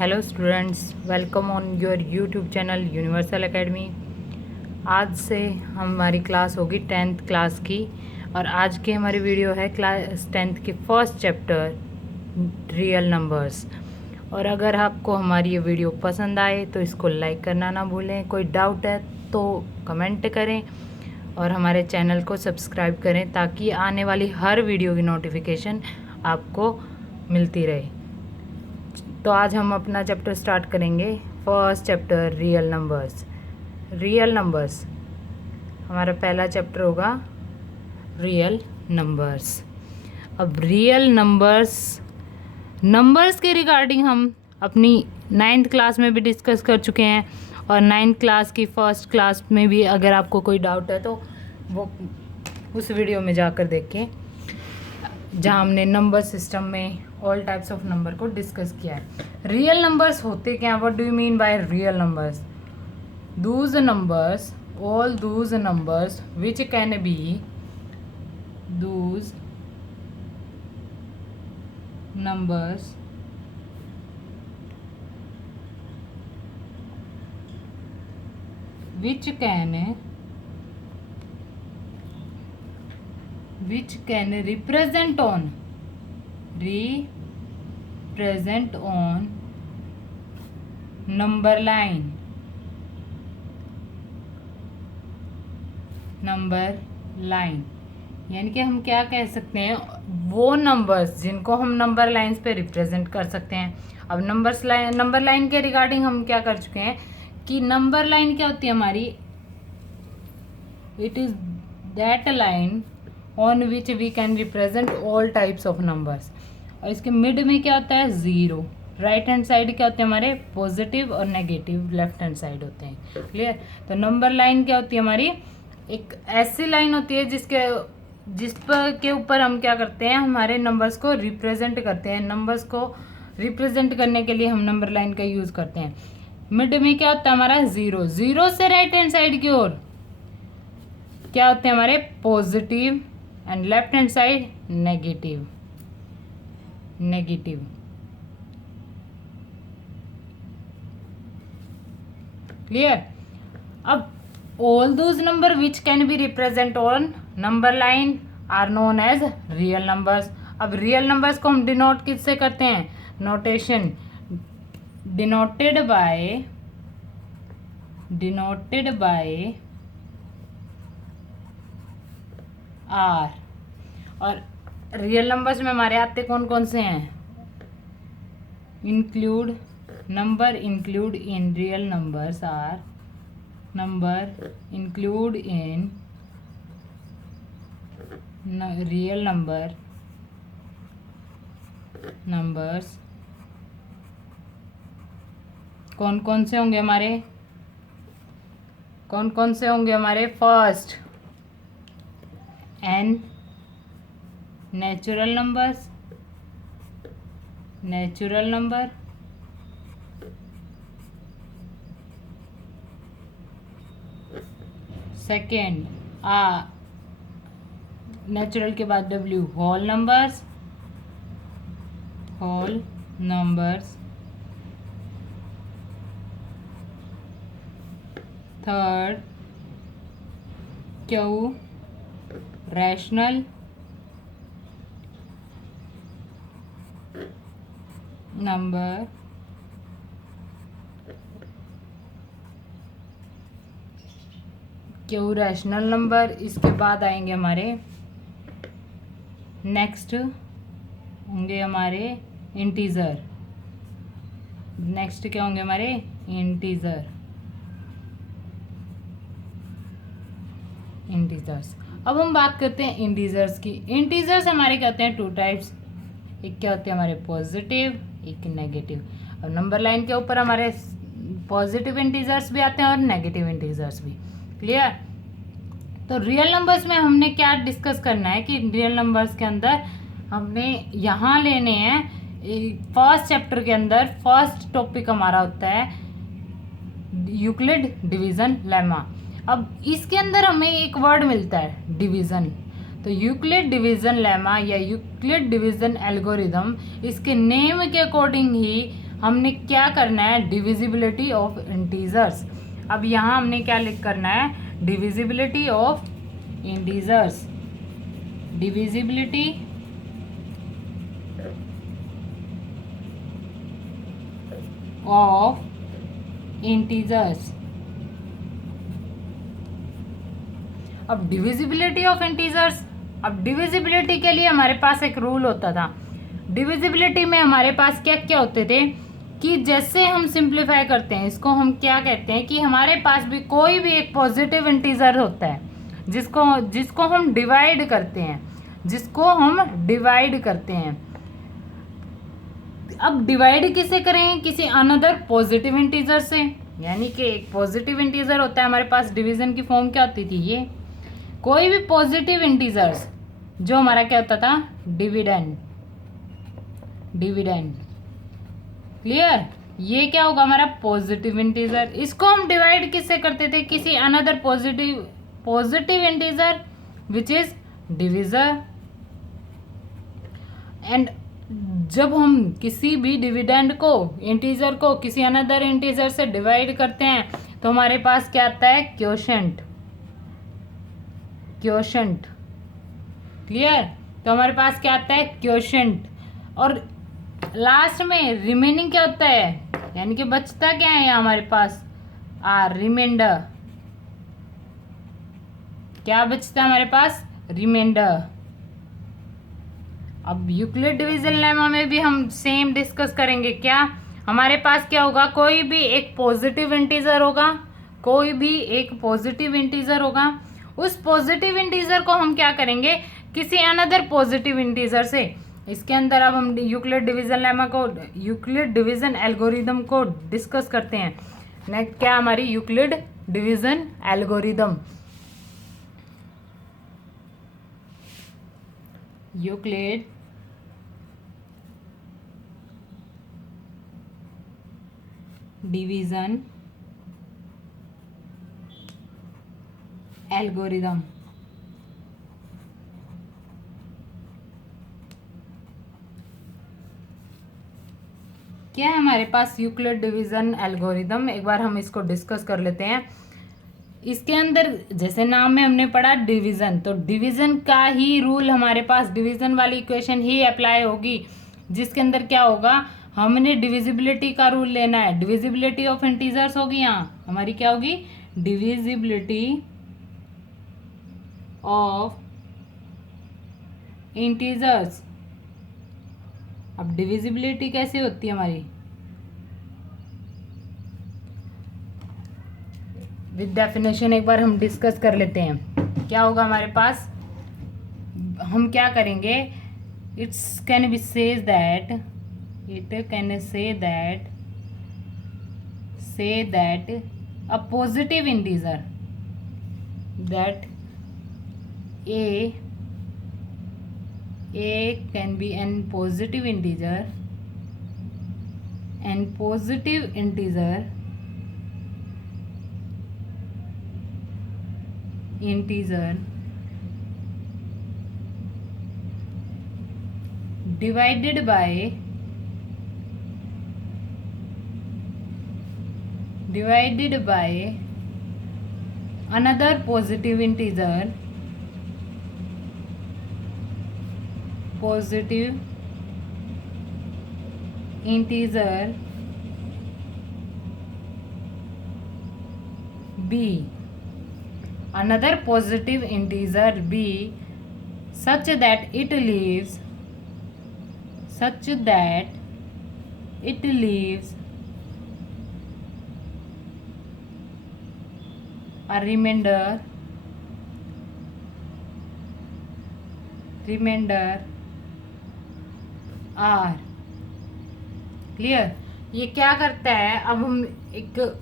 Hello students, welcome on your YouTube channel universal academy. आज से हमारी क्लास होगी 10th क्लास की और आज की हमारी वीडियो है क्लास 10th की फर्स्ट चैप्टर रियल नंबर्स। और अगर आपको हमारी ये वीडियो पसंद आए तो इसको लाइक करना ना भूलें। कोई डाउट है तो कमेंट करें और हमारे चैनल को सब्सक्राइब करें ताकि आने वाली हर वीडियो की नोटिफिकेशन आपको मिलती रहे। तो आज हम अपना चैप्टर स्टार्ट करेंगे। First chapter real numbers. Real numbers हमारा पहला चैप्टर होगा रियल नंबर्स। अब रियल नंबर्स के रिगार्डिंग हम अपनी 9th क्लास में भी डिस्कस कर चुके हैं और 9th क्लास की फर्स्ट क्लास में भी अगर आपको कोई डाउट है तो वो उस वीडियो में जाकर देखें जहाँ हमने नंबर सिस्टम में ऑल टाइप्स ऑफ नंबर को डिस्कस किया है। रियल नंबर्स होते क्या? What do you mean by real numbers? Those numbers, all those numbers which can B, those numbers which can represent on number line यानी कि हम क्या कह सकते हैं, वो नंबर्स जिनको हम नंबर लाइंस पे रिप्रेजेंट कर सकते हैं। अब नंबर लाइन के रिगार्डिंग हम क्या कर चुके हैं कि नंबर लाइन क्या होती है हमारी, it is that line on which we can represent all types of numbers. और इसके मिड में क्या होता है? ज़ीरो। राइट हैंड साइड क्या होते हैं हमारे? पॉजिटिव और नेगेटिव लेफ्ट हैंड साइड होते हैं। क्लियर? तो नंबर लाइन क्या होती है हमारी? एक ऐसी लाइन होती है जिस पर के ऊपर हम क्या करते हैं, हमारे नंबर्स को रिप्रेजेंट करते हैं। नंबर्स को रिप्रेजेंट करने के लिए हम नंबर लाइन का यूज़ करते हैं। मिड में क्या होता है हमारा? ज़ीरो। ज़ीरो से राइट हैंड साइड की ओर क्या होते हैं हमारे? Positive and left hand side negative. Clear? अब all those number which can be represent on number line are known as real numbers. अब रियल नंबर्स को हम डिनोट किससे करते हैं? Notation denoted by R. और रियल नंबर्स में हमारे आते कौन कौन से हैं? Include in real numbers are include in real numbers कौन कौन से होंगे हमारे? First N natural number, second natural के बाद W whole numbers, third Q rational number, Q rational number. इसके बाद आएंगे हमारे नेक्स्ट होंगे हमारे इंटीजर। नेक्स्ट क्या होंगे हमारे? इंटीजर्स। अब हम बात करते हैं इंटीजर्स की। इंटीजर्स हमारे क्या होते हैं? Two types. एक क्या होते हैं हमारे? पॉजिटिव, एक नेगेटिव। और नंबर लाइन के ऊपर हमारे पॉजिटिव इंटीजर्स भी आते हैं और नेगेटिव इंटीजर्स भी। क्लियर? तो रियल नंबर्स में हमने क्या डिस्कस करना है कि रियल नंबर्स के अंदर हमने यहाँ लेने हैं, फर्स्ट चैप्टर के अंदर फर्स्ट टॉपिक हमारा होता है यूक्लिड डिवीजन लेमा। अब इसके अंदर हमें एक वर्ड मिलता है डिवीजन। तो यूक्लिड डिवीजन लेमा या यूक्लिड डिवीजन एल्गोरिदम, इसके नेम के अकॉर्डिंग ही हमने क्या करना है, डिविजिबिलिटी ऑफ इंटीजर्स। अब यहाँ हमने क्या लिख करना है, divisibility of integers, divisibility of integers. अब डिविजिबिलिटी ऑफ इंटीजर्स, अब डिविजिबिलिटी के लिए हमारे पास एक रूल होता था। डिविजिबिलिटी में हमारे पास क्या क्या होते थे कि जैसे हम सिंप्लीफाई करते हैं, इसको हम क्या कहते हैं कि हमारे पास भी कोई भी एक पॉजिटिव इंटीजर होता है जिसको हम डिवाइड करते हैं, अब डिवाइड किसे करें, किसी अनदर पॉजिटिव इंटीजर से। यानी कि एक पॉजिटिव इंटीजर होता है हमारे पास, डिवीजन की फॉर्म क्या होती थी, ये कोई भी पॉजिटिव इंटीजर्स जो हमारा क्या होता था, डिविडेंड। क्लियर, ये क्या होगा हमारा पॉजिटिव इंटीजर। इसको हम डिवाइड किससे करते थे, किसी another positive integer which is divisor. And जब हम किसी भी डिविडेंड को, इंटीजर को किसी अनदर इंटीजर से डिवाइड करते हैं तो हमारे पास क्या आता है, क्वोशंट। क्लियर, तो हमारे पास क्या आता है, क्वोशंट। और लास्ट में रिमेनिंग क्या होता है, यानी कि बचता क्या है यहाँ हमारे पास, रिमाइंडर। क्या बचता है हमारे पास, रिमाइंडर। अब यूक्लिड डिवीजन लेमा में भी हम सेम डिस्कस करेंगे। क्या हमारे पास क्या होगा, कोई भी एक पॉजिटिव इंटीजर होगा, उस पॉजिटिव इंटीजर को हम क्या करेंगे, किसी अनदर पॉजिटिव इंटीजर से। इसके अंदर अब हम यूक्लिड डिवीजन एल्गोरिदम को डिस्कस करते हैं। नेक्स्ट क्या हमारी Euclid division algorithm, Euclid division algorithm. क्या है हमारे पास यूक्लिड डिवीजन एल्गोरिदम, एक बार हम इसको डिस्कस कर लेते हैं। इसके अंदर जैसे नाम में हमने पढ़ा डिवीजन, तो डिवीजन का ही रूल हमारे पास, डिवीजन वाली इक्वेशन ही अप्लाई होगी, जिसके अंदर क्या होगा, हमने डिविजिबिलिटी का रूल लेना है। डिविजिबिलिटी ऑफ इंटीजर्स होगी, यहाँ हमारी क्या होगी, डिविजिबिलिटी ऑफ इंटीजर्स। अब डिविजिबिलिटी कैसे होती है हमारी, विद डेफिनेशन एक बार हम डिस्कस कर लेते हैं। क्या होगा हमारे पास, हम क्या करेंगे, it can say that a positive integer, that a can be an positive integer, and positive integer divided by another positive integer b, another positive integer b, such that it leaves a remainder r। Clear, ये क्या करता है, अब हम एक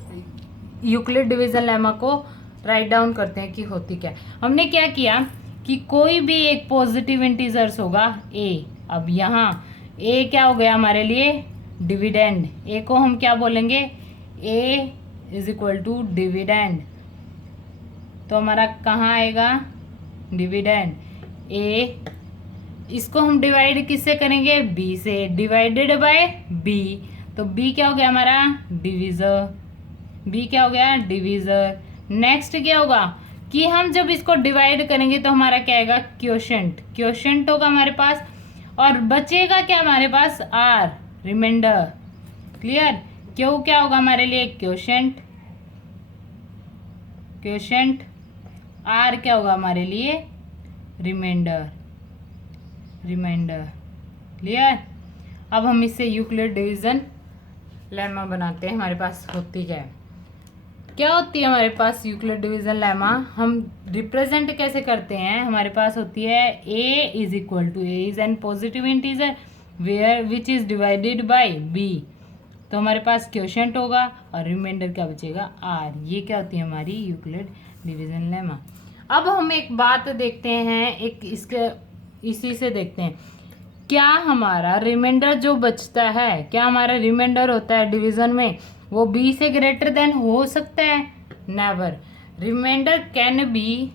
Euclid division lemma को write down करते हैं कि होती क्या। हमने क्या किया कि कोई भी एक पॉजिटिव इंटीजर्स होगा a। अब यहाँ a क्या हो गया हमारे लिए, डिविडेंड। a को हम क्या बोलेंगे, a is equal to dividend. तो हमारा कहाँ आएगा, डिविडेंड a। इसको हम डिवाइड किससे करेंगे, b से, डिवाइडेड बाय b। तो बी क्या हो गया हमारा डिविजर, बी क्या हो गया डिविजर। नेक्स्ट क्या होगा कि हम जब इसको डिवाइड करेंगे तो हमारा क्या आएगा क्वोशंट, क्वोशंट होगा हमारे पास, और बचेगा क्या हमारे पास आर रिमाइंडर। क्लियर, क्यों क्या होगा हमारे लिए क्वोशंट, क्वोशंट, आर क्या होगा हमारे लिए रिमाइंडर, रिमाइंडर। क्लियर, अब हम इससे यूक्लिड डिवीजन लेमा बनाते हैं। हमारे पास होती क्या होती है हमारे पास यूक्लिड डिवीजन लेमा, हम रिप्रेजेंट कैसे करते हैं। हमारे पास होती है a is equal to, A is an positive integer where which is divided by b, तो हमारे पास क्वोशंट होगा और रिमाइंडर क्या बचेगा r। ये क्या होती है हमारी यूक्लिड डिवीजन लेमा। अब हम एक बात देखते हैं, एक इसके इसी से देखते हैं, क्या हमारा रिमाइंडर जो बचता है, क्या हमारा रिमाइंडर होता है डिवीजन में, वो b से ग्रेटर देन हो सकता है, never. Remainder can be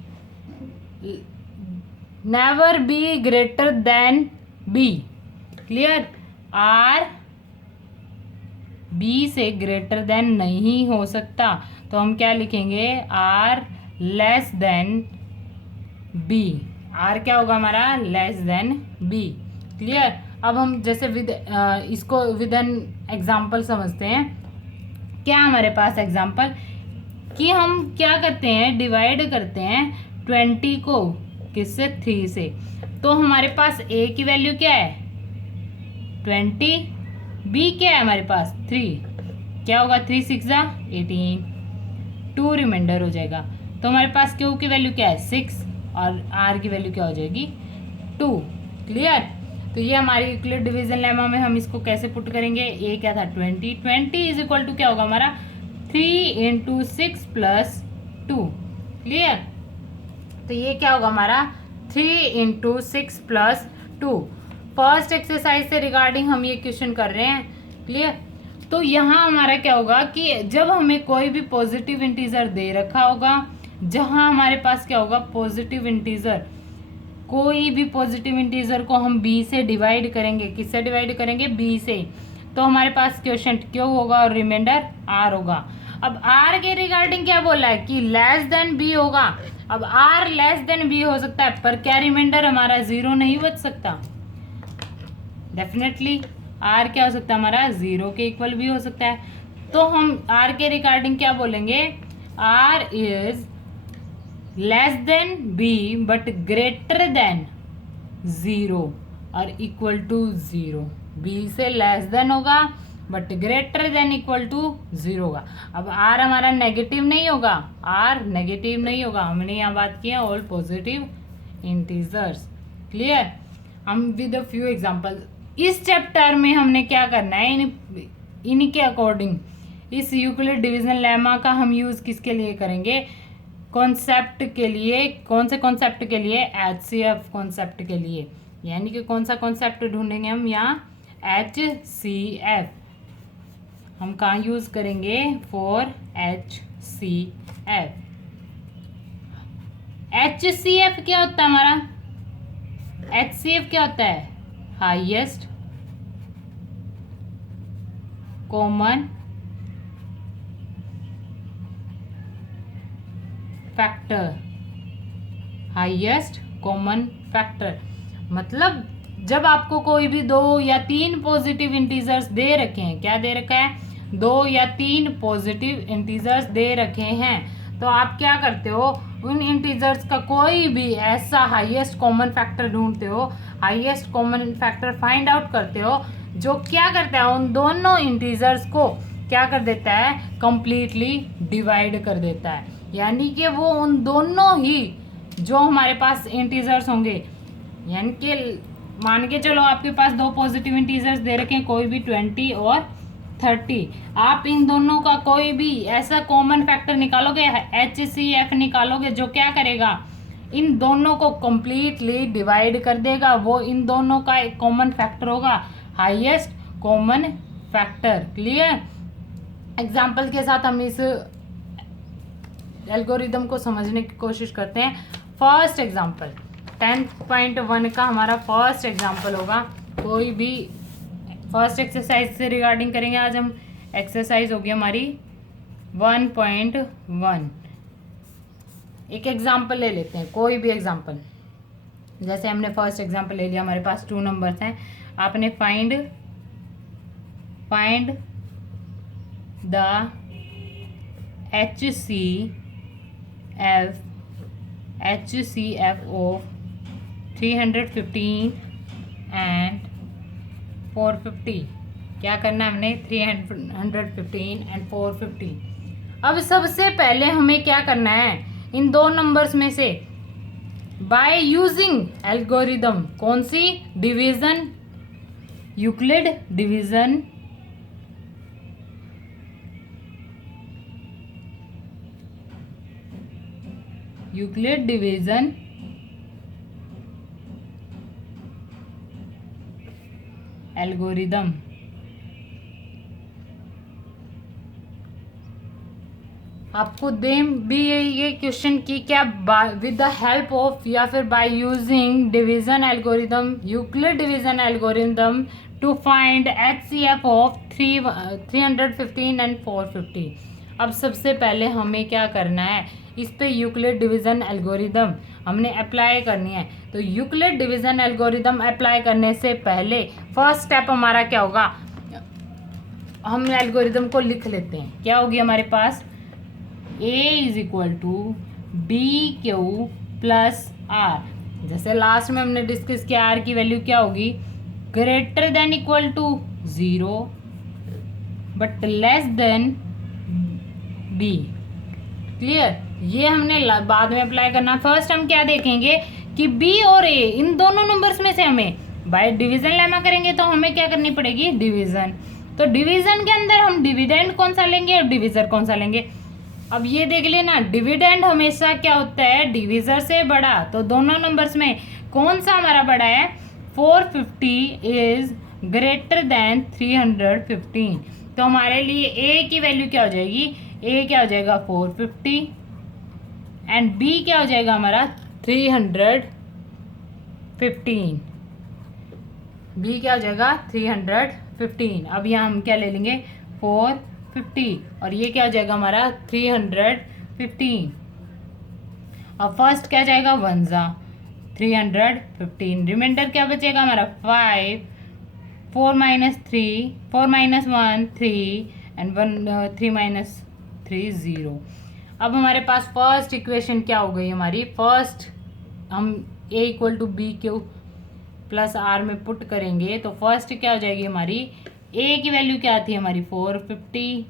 never be greater than b। Clear, r b से ग्रेटर देन नहीं हो सकता, तो हम क्या लिखेंगे r less than b, r क्या होगा हमारा लेस देन b। क्लियर, अब हम जैसे इसको विद एन एग्जाम्पल समझते हैं। क्या हमारे पास एग्जाम्पल कि हम क्या करते हैं डिवाइड करते हैं 20 को किससे 3 से, तो हमारे पास a की वैल्यू क्या है 20, b क्या है हमारे पास 3, क्या होगा 3 6 18, 2 रिमाइंडर हो जाएगा। तो हमारे पास q की वैल्यू क्या है 6 और r की वैल्यू क्या हो जाएगी 2। क्लियर, तो ये हमारी यूक्लिड डिवीजन लेमा में हम इसको कैसे पुट करेंगे, a क्या था 20, 20 इज इक्वल टू क्या होगा हमारा 3 इंटू 6 प्लस 2। क्लियर, तो ये क्या होगा हमारा 3 इंटू 6 प्लस 2। फर्स्ट एक्सरसाइज से रिगार्डिंग हम ये क्वेश्चन कर रहे हैं। क्लियर, तो यहाँ हमारा क्या होगा कि जब हमें कोई भी पॉजिटिव इंटीजर दे रखा होगा, जहाँ हमारे पास क्या होगा पॉजिटिव इंटीजर, कोई भी पॉजिटिव इंटीजर को हम b से डिवाइड करेंगे, किससे डिवाइड करेंगे b से, तो हमारे पास क्वोशंट q होगा और रिमाइंडर r होगा। अब r के रिगार्डिंग क्या बोला है कि लेस देन b होगा। अब r लेस देन b हो सकता है, पर क्या रिमाइंडर हमारा 0 नहीं बच सकता, डेफिनेटली r क्या हो सकता है हमारा 0 के इक्वल भी हो सकता है। तो हम r के रिगार्डिंग क्या बोलेंगे, r is less than b but greater than 0 और इक्वल टू 0। b से लेस देन होगा but greater than equal to 0 होगा। अब r हमारा नेगेटिव नहीं होगा, r नेगेटिव नहीं होगा, हमने यहाँ बात की है ऑल पॉजिटिव इंटीजर्स। क्लियर, हम विद अ फ्यू एग्जांपल इस चैप्टर में हमने क्या करना है, इनके अकॉर्डिंग इस यूक्लिड डिवीजन लेमा का हम यूज किसके लिए करेंगे, कॉन्सेप्ट के लिए। कौन से कॉन्सेप्ट के लिए, HCF कॉन्सेप्ट के लिए, यानी कि कौन सा कॉन्सेप्ट ढूंढेंगे हम यहाँ HCF, हम कहाँ यूज करेंगे फॉर HCF। HCF क्या होता है हमारा, HCF क्या होता है highest common factor, highest common factor मतलब जब आपको कोई भी 2 या 3 पॉजिटिव इंटीजर्स दे रखे हैं, क्या दे रखा है 2 या 3 पॉजिटिव इंटीजर्स दे रखे हैं, तो आप क्या करते हो उन इंटीजर्स का कोई भी ऐसा हाईएस्ट कॉमन फैक्टर ढूंढते हो, highest common factor find out करते हो, जो क्या करता है उन दोनों इंटीजर्स को क्या कर देता है कंप्लीटली डिवाइड कर देता है। यानी कि वो उन दोनों ही जो हमारे पास इंटीजर्स होंगे, यानी कि मान के चलो आपके पास 2 पॉजिटिव इंटीजर्स दे रखे हैं, कोई भी 20 और 30, आप इन दोनों का कोई भी ऐसा कॉमन फैक्टर निकालोगे, HCF निकालोगे, जो क्या करेगा इन दोनों को कंप्लीटली डिवाइड कर देगा। वो इन दोनों का एक कॉमन फैक्टर होगा highest common factor. Clear, example के साथ हम इस एल्गोरिदम को समझने की कोशिश करते हैं। फर्स्ट एग्जाम्पल 10.1 का हमारा फर्स्ट एग्जाम्पल होगा, कोई भी फर्स्ट एक्सरसाइज से रिगार्डिंग करेंगे आज हम। एक्सरसाइज होगी हमारी 1.1। एक एग्जाम्पल ले लेते हैं, कोई भी एग्जाम्पल। जैसे हमने फर्स्ट एग्जाम्पल ले लिया, हमारे पास 2 नंबर्स हैं। आपने find the HCF of 315 and 450। क्या करना है हमने? 315 एंड 450। अब सबसे पहले हमें क्या करना है, इन दो नंबर्स में से बाय यूजिंग एल्गोरिदम, कौन सी? Division, Euclid division, algorithm. आपको देम भी ये क्वेश्चन की क्या विद द हेल्प ऑफ या फिर by using division algorithm, Euclid division algorithm to find HCF of 315 and 450। अब सबसे पहले हमें क्या करना है, इस पे यूक्लिड डिवीजन एल्गोरिदम हमने अप्लाई करनी है। तो यूक्लिड डिवीजन एल्गोरिदम अप्लाई करने से पहले फर्स्ट स्टेप हमारा क्या होगा, हम एल्गोरिदम को लिख लेते हैं। क्या होगी हमारे पास? A is equal to BQ plus R। जैसे लास्ट में हमने डिस्कस किया, R की वैल्यू क्या होगी? Greater than equal to 0 but less than B। Clear? ये हमने बाद में अप्लाई करना। फर्स्ट हम क्या देखेंगे कि B और A इन दोनों नंबर्स में से हमें बाय डिवीजन लेमा करेंगे, तो हमें क्या करनी पड़ेगी? डिवीजन। तो डिवीजन के अंदर हम डिविडेंड कौन सा लेंगे और डिविजर कौन सा लेंगे? अब ये देख लेना, डिविडेंड हमेशा क्या होता है? डिविजर से बड़ा। तो दोनों नंबर्स में कौन सा हमारा बड़ा है? 450 इज ग्रेटर देन 315। तो हमारे लिए A की वैल्यू क्या हो जाएगी? A क्या हो जाएगा? 450 एंड B क्या हो जाएगा हमारा? 315। B क्या हो जाएगा? 315। अब यहाँ हम क्या ले लेंगे? 450 और ये क्या हो जाएगा हमारा? 315। अब फर्स्ट क्या जाएगा? 1 जा 315। रिमाइंडर क्या बचेगा हमारा? 5, 4 माइनस 3, 4 माइनस 1 3 एंड 1 3 माइनस 3 0। अब हमारे पास फर्स्ट इक्वेशन क्या हो गई हमारी? फर्स्ट हम A equal to BQ plus R में पुट करेंगे तो फर्स्ट क्या हो जाएगी हमारी? A की वैल्यू क्या आती है हमारी? 450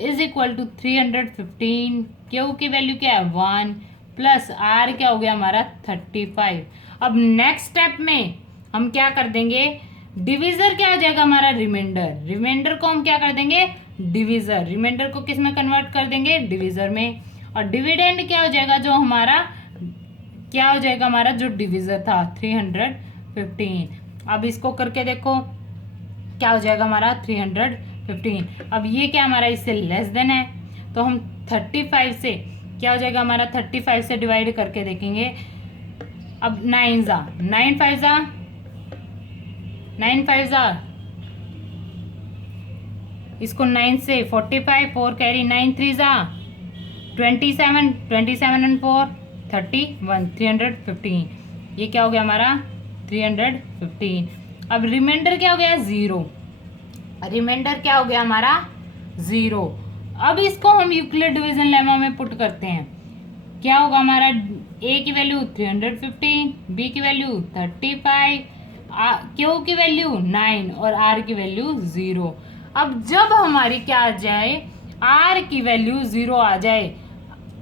इज इक्वल टू 315। Q की वैल्यू क्या है? 1 प्लस R क्या हो गया हमारा? 35। अब नेक्स्ट स्टेप में हम क्या कर देंगे? डिविजर क्या हो जाएगा हमारा? रिमाइंडर। रिमाइंडर को हम क्या कर देंगे? डिविजर। रिमाइंडर को किस में कन्वर्ट कर देंगे? डिविजर में। और डिविडेंड क्या हो जाएगा? जो हमारा क्या हो जाएगा हमारा? जो डिविजर था 315। अब इसको करके देखो क्या हो जाएगा हमारा? 315। अब ये क्या हमारा? इससे लेस देन है, तो हम 35 से क्या हो जाएगा हमारा? 35 से डिवाइड करके देखेंगे। अब 9 जा 9 5 जा 9 5 जा, इसको 9 से 45, 4 कैरी, 9 3 जा 27, 27 एंड 4 31, 315। ये क्या हो गया हमारा? 315। अब रिमाइंडर क्या हो गया? 0। रिमाइंडर क्या हो गया हमारा? 0। अब इसको हम यूक्लिड डिवीजन लेमा में पुट करते हैं। क्या होगा हमारा? A की वैल्यू 315, B की वैल्यू 35, Q की वैल्यू 9 और R की वैल्यू 0। अब जब हमारी क्या आ जाए? R की वैल्यू 0 आ जाए,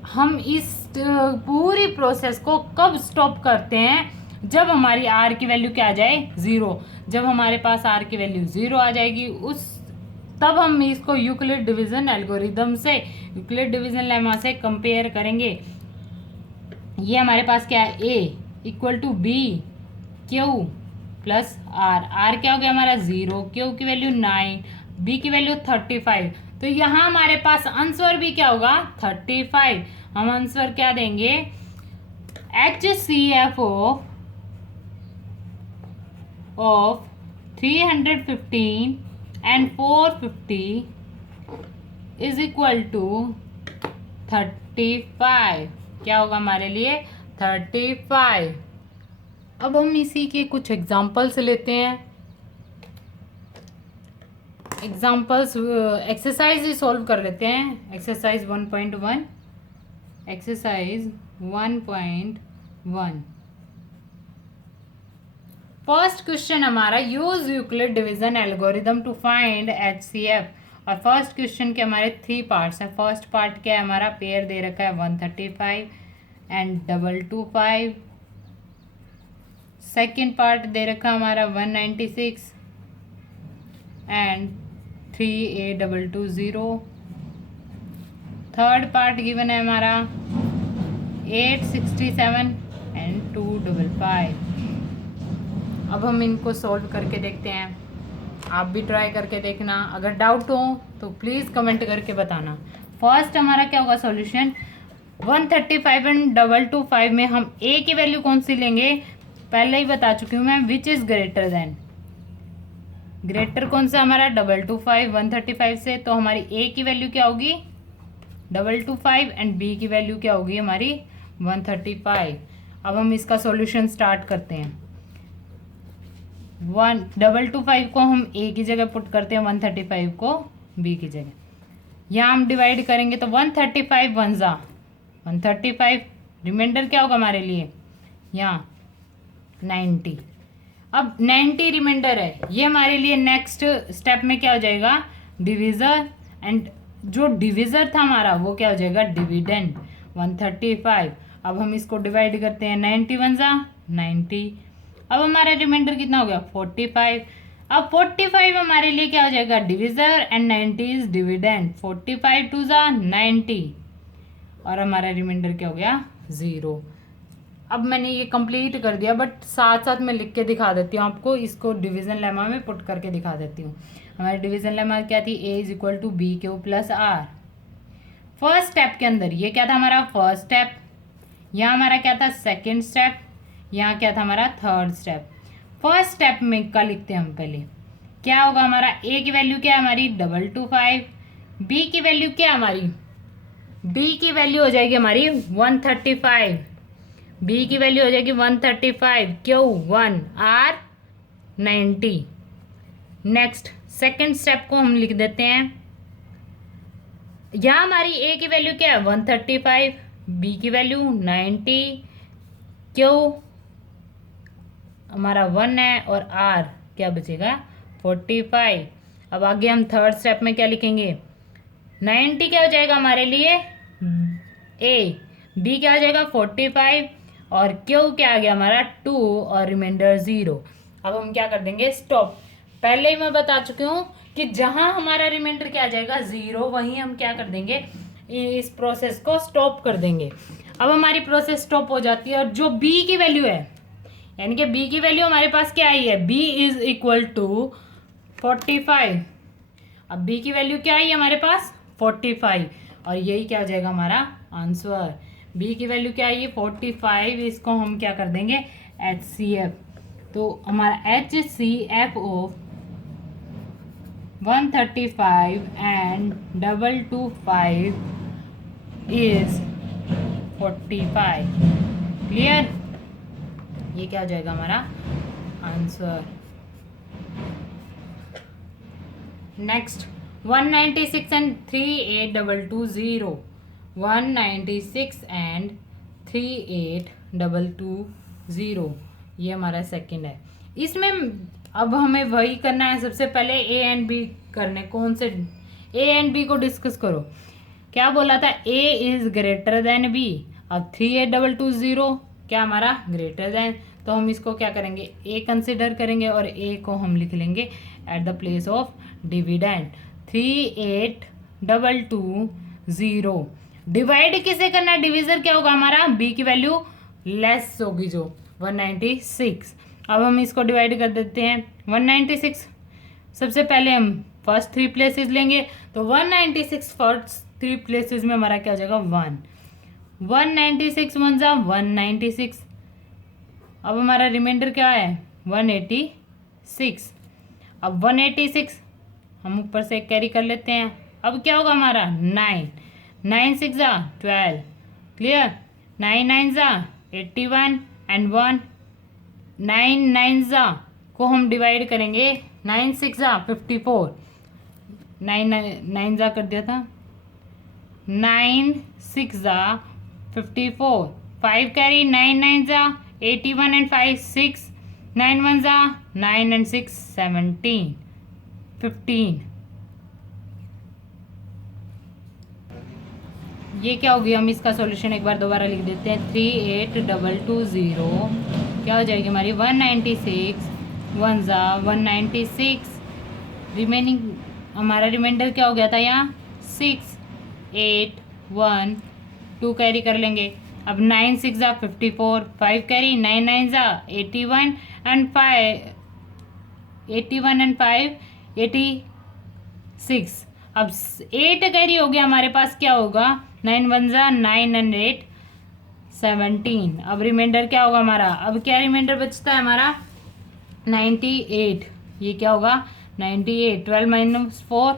हम इस पूरी प्रोसेस को कब स्टॉप करते हैं? जब हमारी R की वैल्यू क्या आ जाए? 0। जब हमारे पास R की वैल्यू 0 आ जाएगी तब हम इसको यूक्लिड डिवीजन एल्गोरिदम से, यूक्लिड डिवीजन लेमा से कंपेयर करेंगे। ये हमारे पास क्या है? A equal to B Q plus R क्या हो गया हमारा? 0। Q की वैल्यू 9, B की वैल्यू 35। तो यहाँ हमारे पास आंसर भी क्या होगा? 35। हम आंसर क्या देंगे? HCF of 315 and 450 is equal to 35। क्या होगा हमारे लिए? 35। अब हम इसी के कुछ एग्जाम्पल्स लेते हैं। एग्जाम्पल्स एक्सरसाइज ही सॉल्व कर लेते हैं। एक्सरसाइज 1.1। एक्सरसाइज 1.1 फर्स्ट क्वेश्चन हमारा, use Euclid division algorithm to find HCF। और फर्स्ट क्वेश्चन के हमारे 3 पार्ट्स हैं। फर्स्ट पार्ट क्या है हमारा? पेयर दे रखा है 135 एंड 225। सेकेंड पार्ट दे रखा हमारा 196 एंड 38220। थर्ड पार्ट गिवन है हमारा 867 एंड 255। अब हम इनको सॉल्व करके देखते हैं। आप भी ट्राई करके देखना। अगर डाउट हो तो प्लीज़ कमेंट करके बताना। फर्स्ट हमारा क्या होगा सॉल्यूशन? 135 एंड 225 में हम ए की वैल्यू कौन सी लेंगे? पहले ही बता चुकी हूँ मैं, which is greater than. Greater कौन सा हमारा? 225 135 से। तो हमारी ए की वैल्यू क्या होगी? 225 एंड बी की वैल्यू क्या होगी हमारी? 135। अब हम इसका सॉल्यूशन स्टार्ट करते हैं। 225 को हम ए की जगह पुट करते हैं, 135 को बी की जगह। यहाँ हम डिवाइड करेंगे तो 135 वन ज़ा 135, रिमाइंडर क्या होगा हमारे लिए? यहाँ 90। अब 90 रिमाइंडर है, ये हमारे लिए नेक्स्ट स्टेप में क्या हो जाएगा? डिविज़र। एंड जो डिविज़र था हमारा वो क्या हो जाएगा? डिविडेंड 135। अब हम इसको डिवाइड करते हैं, 90 वन ज़ा 90। अब हमारा रिमाइंडर कितना हो गया? 45। अब 45 हमारे लिए क्या हो जाएगा? Divisor and 90 is dividend. 45 टू ज़ा 90 और हमारा रिमाइंडर क्या हो गया? 0। अब मैंने ये कंप्लीट कर दिया, बट साथ साथ मैं लिख के दिखा देती हूँ आपको। इसको डिवीजन लेमा में पुट करके दिखा देती हूँ। हमारी डिवीजन लेमा क्या थी? A is equal to B Q plus r. First step के अंदर ये क्या था हमारा? First step. यहाँ हमारा क्या था? Second step. यहाँ क्या था हमारा? Third step. फर्स्ट स्टेप में क्या लिखते हैं हम पहले? क्या होगा हमारा? ए की वैल्यू क्या है हमारी? 225। बी की वैल्यू क्या हमारी? बी की वैल्यू हो जाएगी हमारी 135। बी की वैल्यू हो जाएगी 135, Q 1, R 90। Next second step को हम लिख देते हैं। यहाँ हमारी ए की वैल्यू क्या है? 135, बी की वैल्यू 90, क्यू हमारा 1 है और आर क्या बचेगा? 45। अब आगे हम थर्ड स्टेप में क्या लिखेंगे? 90 क्या हो जाएगा हमारे लिए? ए। बी क्या हो जाएगा? 45 और क्यू क्या आ गया हमारा? 2 और रिमाइंडर 0। अब हम क्या कर देंगे? स्टॉप। पहले ही मैं बता चुकी हूँ कि जहां हमारा रिमाइंडर क्या आ जाएगा? 0, वहीं हम क्या कर देंगे? इस प्रोसेस को स्टॉप कर देंगे। अब हमारी प्रोसेस स्टॉप हो जाती है और जो बी की वैल्यू है, यानी कि बी की वैल्यू हमारे पास क्या आई है? B is equal to 45। अब बी की वैल्यू क्या आई हमारे पास? 45 और यही क्या हो जाएगा हमारा आंसर? बी की वैल्यू क्या आई? 45। इसको हम क्या कर देंगे? HCF। तो हमारा HCF of 135 and 225 is 45। Clear? ये क्या हो जाएगा हमारा आंसर? Next 196 and 38220। 196 एंड 38220 ये हमारा सेकंड है। इसमें अब हमें वही करना है। सबसे पहले ए एंड बी करने। कौन से? ए एंड बी को डिस्कस करो। क्या बोला था? ए इज ग्रेटर देन बी। अब 38220 क्या हमारा? Greater than. तो हम इसको क्या करेंगे? ए कंसिडर करेंगे और ए को हम लिख लेंगे at the place of dividend. 38220 divide किसे करना है? डिविजर क्या होगा हमारा? बी की वैल्यू लेस होगी जो 196। अब हम इसको डिवाइड कर देते हैं। 196 सबसे पहले हम फर्स्ट 3 प्लेसेस लेंगे तो 196 फर्स्ट 3 प्लेसेस में हमारा क्या हो जाएगा? 1। 196 वन जा 196। अब हमारा रिमाइंडर क्या है? 186। अब 186 हम ऊपर से कैरी कर लेते हैं। अब क्या होगा हमारा 9, 9 6 जा 12, क्लियर। 9 9 जा 81 एंड 1, 9 9 जा को हम डिवाइड करेंगे, 9 6 जा 54, 9 9 जा कर दिया था, 9 6 जा 54, 5 कैरी, 9 9 जा 81 एंड 5 6, 9 1 जा 9 एंड 6 17, 15। ये क्या होगी, हम इसका सॉल्यूशन एक बार दोबारा लिख देते हैं। 38220 क्या हो जाएगी हमारी 196, 1 जा 196, रिमेनिंग हमारा रिमाइंडर क्या हो गया था यहाँ 6 8 1 2 कैरी कर लेंगे। अब 9 6 जा 54, 5 कैरी, 9 9 जा 81 एंड 5 86। अब 8 कैरी हो गया हमारे पास, क्या होगा 9 1 जा 9 एंड 8 17। अब रिमाइंडर क्या होगा हमारा, अब क्या रिमाइंडर बचता है हमारा 98। ये क्या होगा 98, 12 माइनस 4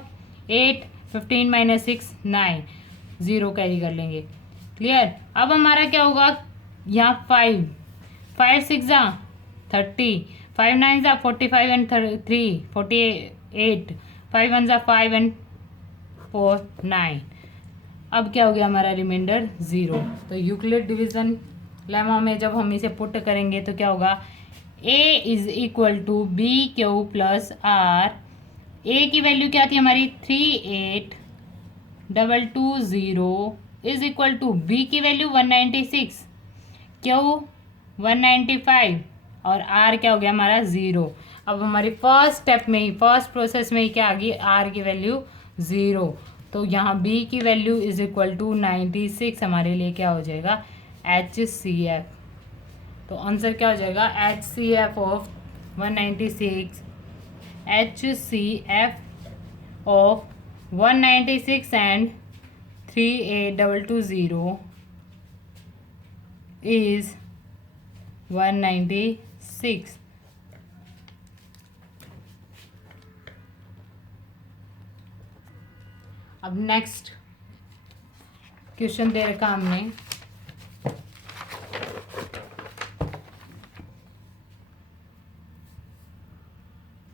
8, 15 माइनस 6 9, 0 कैरी कर लेंगे, क्लियर। अब हमारा क्या होगा यहाँ 5 5 6 जा 30, 5 9 जा 45 एंड 3 48, 5 1 जा 5 एंड 4 9। अब क्या हो गया हमारा रिमाइंडर 0। तो यूक्लिड डिवीजन लेमा में जब हम इसे पुट करेंगे तो क्या होगा, a is equal to B Q plus r. A की वैल्यू क्या थी हमारी 38220 इज इक्वल टू बी की वैल्यू 196, क्यू 195 और आर क्या हो गया हमारा 0। अब हमारी फर्स्ट स्टेप में ही, फर्स्ट प्रोसेस में ही क्या आ गई, आर की वैल्यू 0। तो यहाँ बी की वैल्यू इज इक्वल टू 96 हमारे लिए क्या हो जाएगा HCF। तो आंसर क्या हो जाएगा HCF of 196, HCF of 196 and 38220 is 196। अब नेक्स्ट क्वेश्चन दे रखा हमने,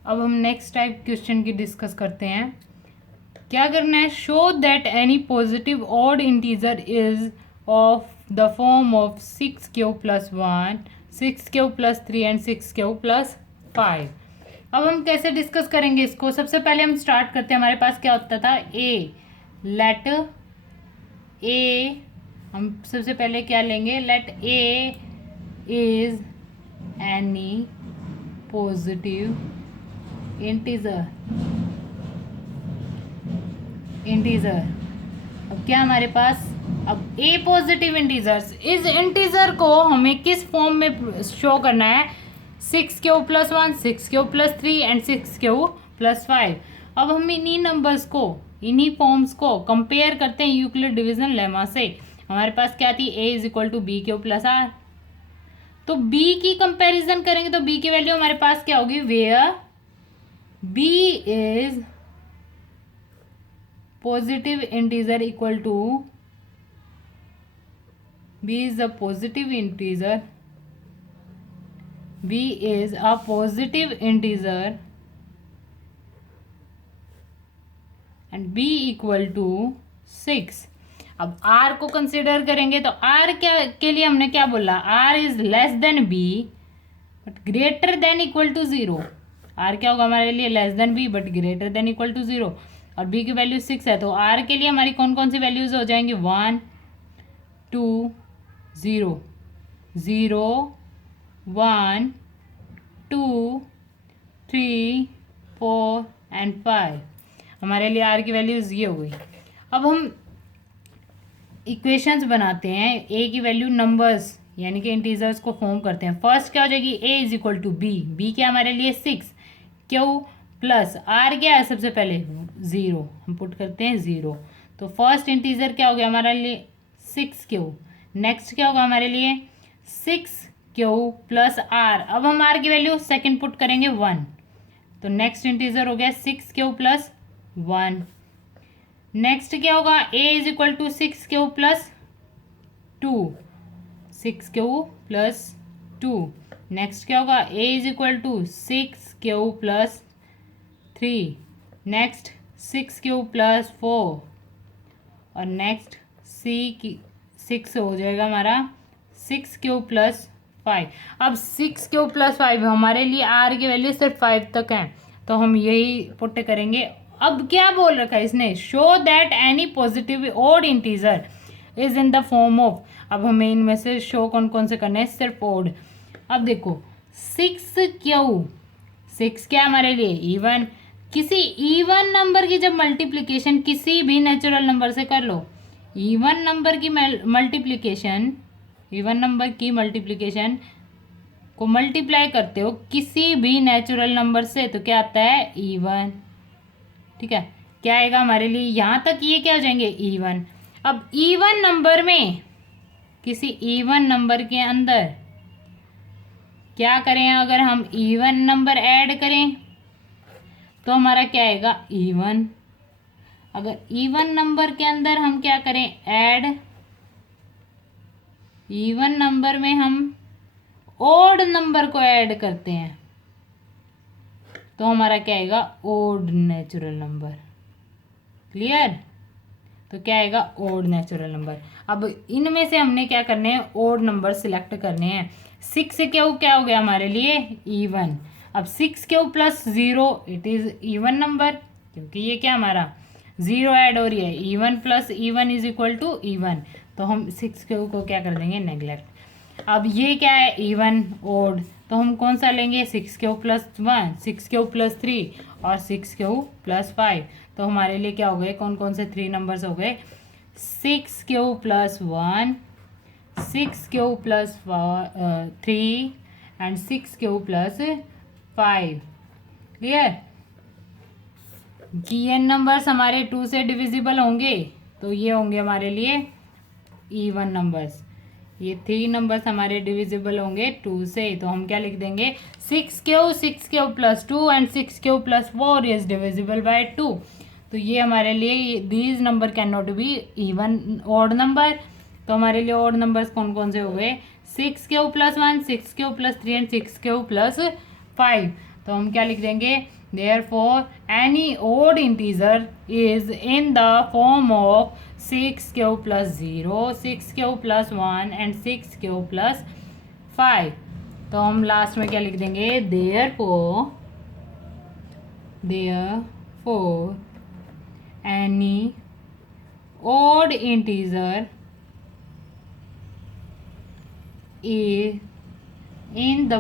अब हम नेक्स्ट टाइप क्वेश्चन की डिस्कस करते हैं। क्या करना है, show that any positive odd integer is of the form of 6Q + 1, 6Q + 3 and 6Q + 5। अब हम कैसे डिस्कस करेंगे इसको, सबसे पहले हम स्टार्ट करते हैं। हमारे पास क्या होता था ए, लेट ए, हम सबसे पहले क्या लेंगे, let A is any positive integer. अब क्या हमारे पास, अब ए पॉजिटिव इंटीजर्स, इस इंटीजर को हमें किस फॉर्म में शो करना है, 6Q + 1, 6Q + 3 एंड 6Q + 5। अब हम इन्हीं नंबर्स को, इन्हीं फॉर्म्स को कंपेयर करते हैं यूक्लिड डिवीजन लेमा से। हमारे पास क्या थी, a is equal to B Q plus R. तो b की कंपैरिजन करेंगे तो b की वैल्यू हमारे पास क्या होगी, where b is positive integer equal to, b is a positive integer, b is a positive integer and b equal to 6। अब r को कंसिडर करेंगे तो r क्या के लिए हमने क्या बोला, r is less than b but greater than equal to 0। r क्या होगा हमारे लिए, less than b but greater than equal to 0 और b की वैल्यू 6 है। तो r के लिए हमारी कौन कौन सी वैल्यूज हो जाएंगी, 1 2 0 0 1 2 3 4 एंड 5। हमारे लिए आर की वैल्यूज ये हो गई। अब हम इक्वेशंस बनाते हैं, ए की वैल्यू नंबर्स यानी कि इंटीजर्स को फॉर्म करते हैं। फर्स्ट क्या हो जाएगी, a is equal to b, b क्या हमारे लिए 6, क्यू प्लस आर क्या है सबसे पहले 0, हम पुट करते हैं 0। तो फर्स्ट इंटीजर क्या हो गया हमारे लिए 6Q, नेक्स्ट क्या होगा हमारे लिए 6Q + R। अब हम R की वैल्यू सेकंड पुट करेंगे 1, तो नेक्स्ट इंटीजर हो गया 6 क्यूब + 1। नेक्स्ट क्या होगा, a is equal to 6 cube + 2, 6 cube + 2। Next क्या होगा, a is equal to 6 cube + 3। Next 6 cube + 4 और नेक्स्ट c 6 हो जाएगा हमारा 6 क्यूब + 5। अब 6 क्यूब + 5 हमारे लिए r की वैल्यू सिर्फ 5 तक है, तो हम यही पुट करेंगे। अब क्या बोल रखा है इसने, show that any positive odd integer is in the form of. अब हमें इनमें से शो कौन कौन से करने हैं, सिर्फ ओड। अब देखो 6 क्या हमारे लिए इवन। किसी इवन नंबर की जब मल्टीप्लिकेशन किसी भी नेचुरल नंबर से कर लो, इवन नंबर की मल्टीप्लिकेशन को मल्टीप्लाई करते हो किसी भी नेचुरल नंबर से, तो क्या आता है, इवन। ठीक है, क्या आएगा हमारे लिए, यहाँ तक ये क्या हो जाएंगे, इवन। अब इवन नंबर में किसी इवन नंबर के अंदर क्या करें, अगर हम इवन नंबर ऐड करें तो हमारा क्या आएगा, इवन। अगर इवन नंबर के अंदर हम क्या करें, ऐड, इवन नंबर में हम ओड नंबर को ऐड करते हैं तो हमारा क्या आएगा, ओड नेचुरल नंबर। क्लियर, तो क्या आएगा, ओड नेचुरल नंबर। अब इनमें से हमने क्या करने हैं, ओड नंबर सिलेक्ट करने हैं। 6 क्यूब क्या हो गया हमारे लिए, इवन। अब 6 cube + 0 it is even number, क्योंकि ये क्या हमारा 0 ऐड हो रही है, even + even is equal to even. तो हम 6 क्यूब को क्या कर देंगे, नेग्लेक्ट। अब ये क्या है, इवन ओड, तो हम कौन सा लेंगे, 6 क्यूब + 1, 6 क्यूब + 3 और 6 क्यूब + 5। तो हमारे लिए क्या हो गए, कौन कौन से 3 नंबर्स हो गए, 6 cube + 1, 6 cube + 3 and 6 cube + 5। Clear, कि ये नंबर्स हमारे 2 से डिविजिबल होंगे, तो ये होंगे हमारे लिए इवन नंबर्स। ये 3 नंबर्स हमारे डिविजिबल होंगे 2 से, तो हम क्या लिख देंगे, 6 cube + 2 and 6 cube + 4 is divisible by 2। तो ये हमारे लिए these number can not be even odd number. तो हमारे लिए ऑड नंबर्स कौन कौन से हो गए, 6 क्यूब + 1, 6 क्यूब + 3 एंड 6 क्यूब + 5। तो हम क्या लिख देंगे, therefore any odd integer is in the form of 6 cube + 0, 6 cube + 1 and 6 cube + 5। तो हम लास्ट में क्या लिख देंगे, therefore any odd integer is in the